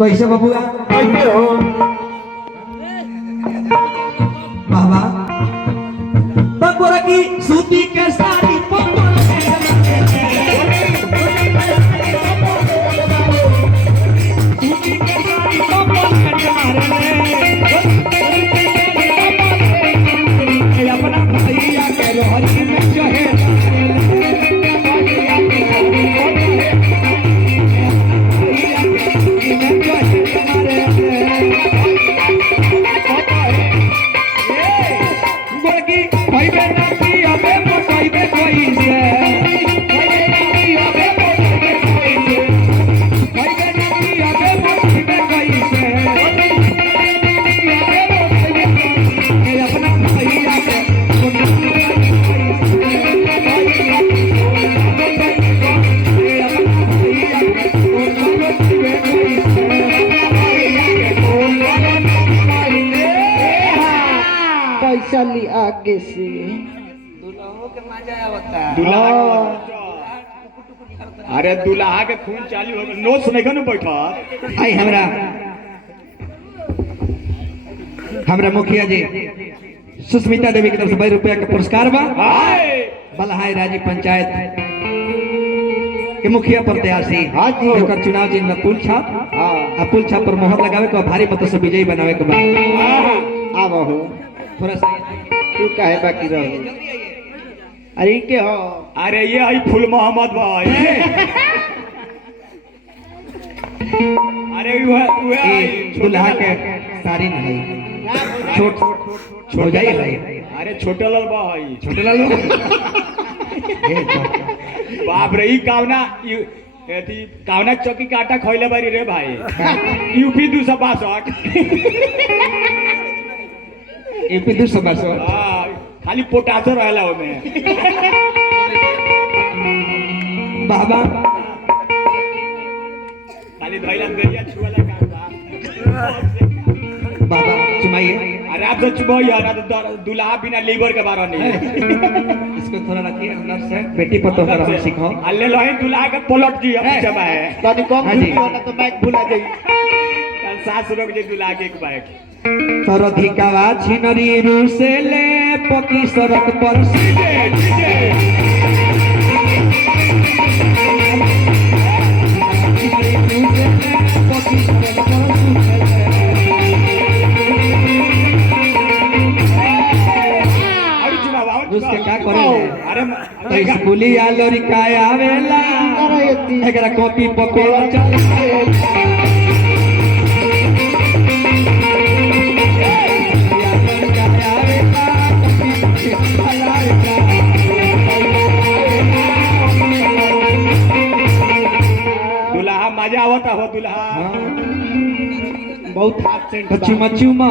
कैसे बबुआ कैसे हो? बाबा बबुआ की सूती के साड़ी अपना भैया के रोहरी में जो है चली आगे से दुल्हो के मजा आवता अरे दुल्हा के खून चालू हो गया नोट सुनेगा ना बैठा आई हमरा मुखिया जी सुस्मिता देवी की तरफ से 20 रुपया के पुरस्कार बा बलहाई राजी पंचायत के मुखिया प्रत्याशी एकर चुनाव चिन्ह में पुल छाप आ पुल छाप पर मोहर लगावे के भारी मत से विजयी बनावे के बा आब हो थोड़ा सा तू काहे बाकी रहो? अरे के हो? अरे ये है फुल मोहम्मद भाई अरे दुल्हा के सारी नहीं छोट हो जाइए भाई अरे छोटे लाल भाई छोटे लाल बाप रे कावना कावना चौकी का आटा खोले बारी रे भाई यूपी 262 यूपी 262 खाली पोटासो रहला ओमे बाबा खाली धइला गरिया छुवाला काम बा बाबा चुमाइए अरे आप तो चुमाओ यार तो दुल्हा बिना लीवर के बारे नहीं इसको थोड़ा रखिए अंदर से बेटी पतो कर हम सिखाओ अल्ले लोही दुल्हा के पलट जी हम जमा है तनी कम दूरी हो ना तो बैग भुला जाई सास रोक जे दुल्हा के एक बैग सरधिकावा छिनरी रुसेले पकी सड़क पर सीधे उसके क्या करे अरे तो स्कूली आ लड़काय आवेला एकरा कॉपी पर पेन चला मजा आवता हो दुल्हा बहुत हाथ सेंट चुमा चुमा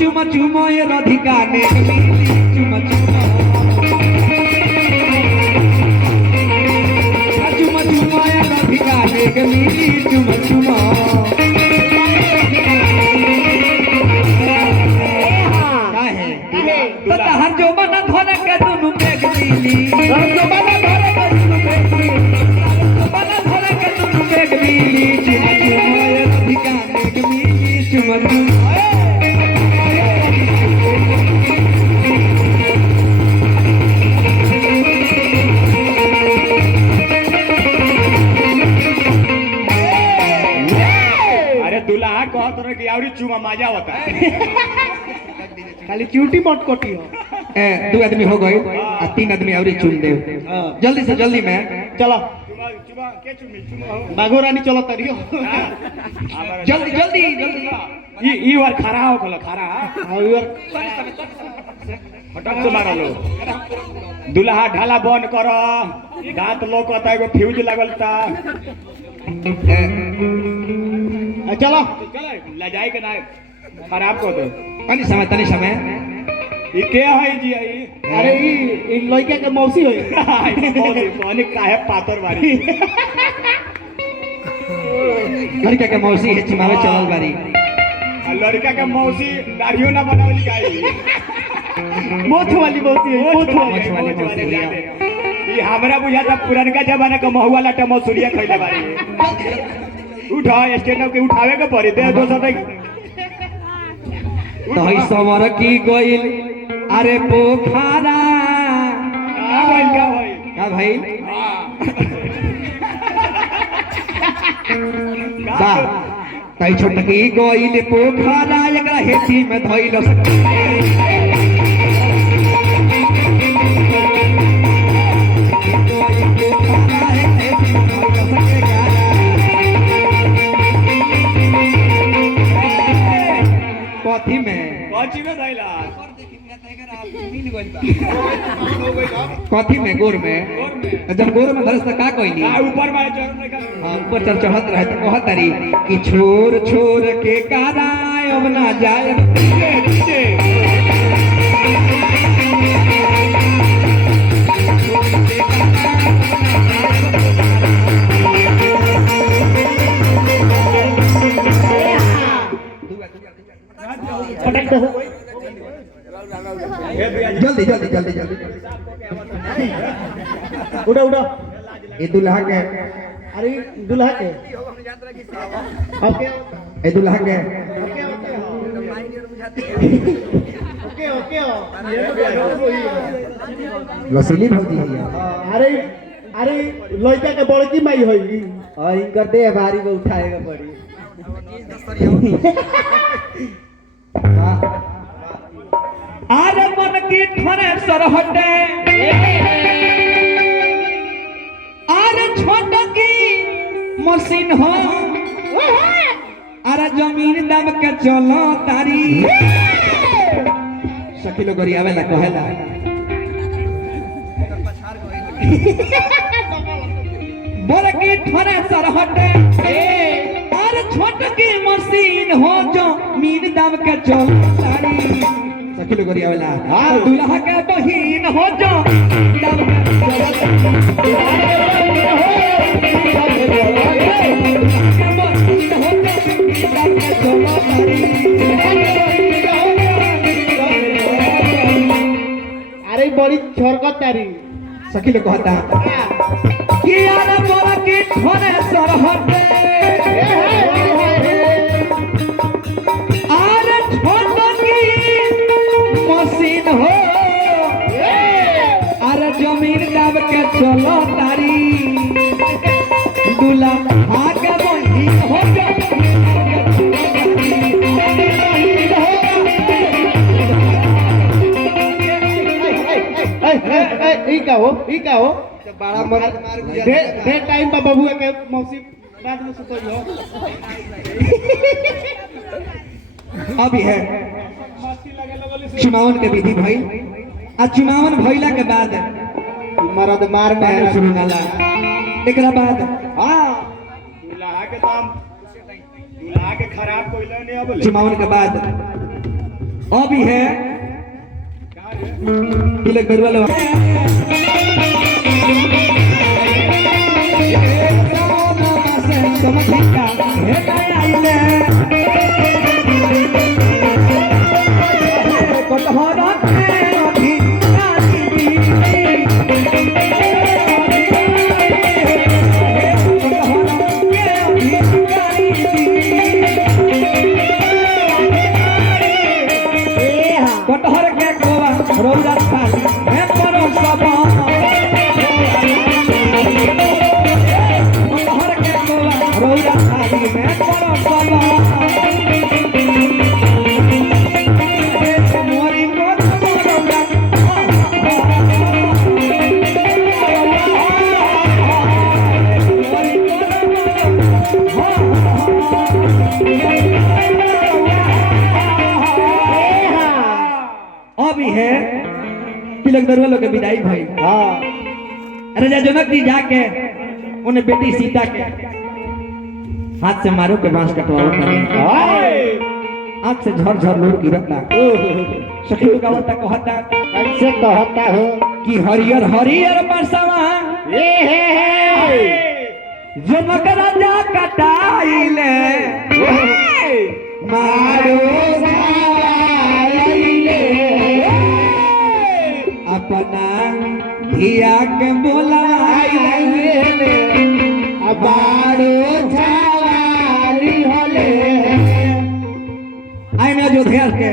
चुमा चुमा ये राधिका ने चुमा चुमा चुमा चुमा ये राधिका ने गली चुमा चुमा क्या है तो हर जो बना धोने के दोनों पे गली हर जो बना धोने के दोनों पे गली बना धोने के दोनों पे गली चुमा चुमा ये राधिका ने गली चुमा चुमा दुल्हा कहत रहे कि आवरी चुमा मजा होता है खाली चूटी मत कोटी हो। दो आदमी हो गए आ 3 आदमी और चुन दे जल्दी से जल्दी में चलो चुमा के चुमी चुमा बागो रानी चलो तरियो जल्दी जल्दी जल्दी ई वार खरा हो गलो खरा फटक से मारलो दुल्हा ढाला बंद कर दांत लोकता एगो फ्यूज लगल ता चलो चलो ले जाए के ना खराब कर दो तनी समय ई के है जी आई अरे ई लड़का के मौसी होई मौसी पानी काहे पातर बारी लड़का के मौसी है चिमावे चलल बारी लड़का के मौसी दाढ़ियो ना बनावली गाई मोछ वाली मौसी है मोछ वाली मौसी है। ये हमरा बुझाता पुरनका जमाना के महुआ लाटा मसूरिया खइले बारी उठा स्टैंड के उठावे के पड़ी दे दोसर तक तही समर की गोइल अरे पोखरा का भाई का भाई का तई छोटकी गोइल पोखरा एकरा हेठी में धइल कथी में कौची में धइला कथी में गोर में जब गोर में धरस त का कोइली ऊपर में चढ़ नहीं कर हाँ, ऊपर चढ़त रहे तो कहत तारी कि छोर छोर के काराय अब ना जाए जल्दी जल्दी जल्दी जल्दी उड़ा उड़ा ये दुल्हा के अरे दूल्हा के ओके ये दुल्हा के ओके ओके वसूली भौजी है अरे अरे लड़का के बड़की माई होई और इनकर देह भारी को उठाएगा पड़ी अरे मन की ठने सरहटे अरे छोट की मशीन हो अरे जमीन दब के चलो तारी सखी लोग गरियावे ला कहेला बोल की ठने सरहटे अरे छोट की मशीन हो जमीन दब के चलो तारी सखी लोग गरियावे ला दुल्हा के बहिन हो दब के अरे बड़ी छोरकत तारी सखी लोग कहता कि यार मोरा के ठने सरहटे अरे छोट की मशीन हो अरे जमीन दब के चलो तारी दूल्हा के बहिन हो ई का हो बड़ा मर्द मार दे टाइम पर बबुआ के मौसी बाद में सुतई हो अभी है चुनावन के विधि भइल आ चुनावन भइला के बाद मरद मार में गाना शुरू नाला एकरा बाद हां दूल्हा के दाम दूल्हा के खराब कोइला नहीं अब ले चुनावन के बाद अभी है तिलक बरुआ लो समझिका हे आइले कटहरा के अभी कटहर के गोवा रोजा थाली मैं करो सब कटहर के गोवा रोजा थाली मैं करो सब मोरी को रोजा अभी है तिलक दरुआ लोग के विदाई भाई राजा जनक जी जाके उन्हें बेटी सीता के हाथ से मारो के बांस कटवाओ आँख से झर झर लोग गिरता सखी लोग आवता कहता कैसे कहता हो कि हरियर हरियर बरसवा जनक राजा कटाइले मारो अपना धिया के बोलाइले बारो झावा अयोध्या के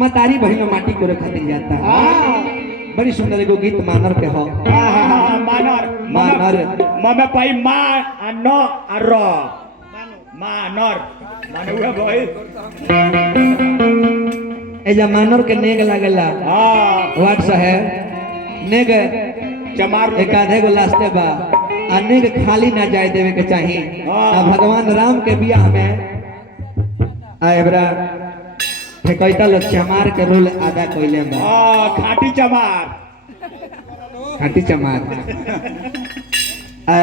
मतारी बहन में माटी कोरे खातिर जाता है। बड़ी सुंदर एगो गीत मानर के हो। मानर मानर ममे पाई मा आ न आ र मानर माने हुआ भाई एजा मानर के नेग लागेला हां वाट है नेग चमार एक आधे गो लास्टे बा आ नेग खाली ना जाए देवे के चाही। आ भगवान राम के बियाह में आ एबरा फेकैता लोग चमार के रोल अदा कइले बा। हां खाटी चमार खाटी चमार आ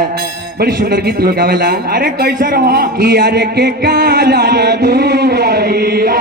बड़ी सुंदर गीत लोग आवेला। अरे कैसे रहो कि अरे के काला दुआरिया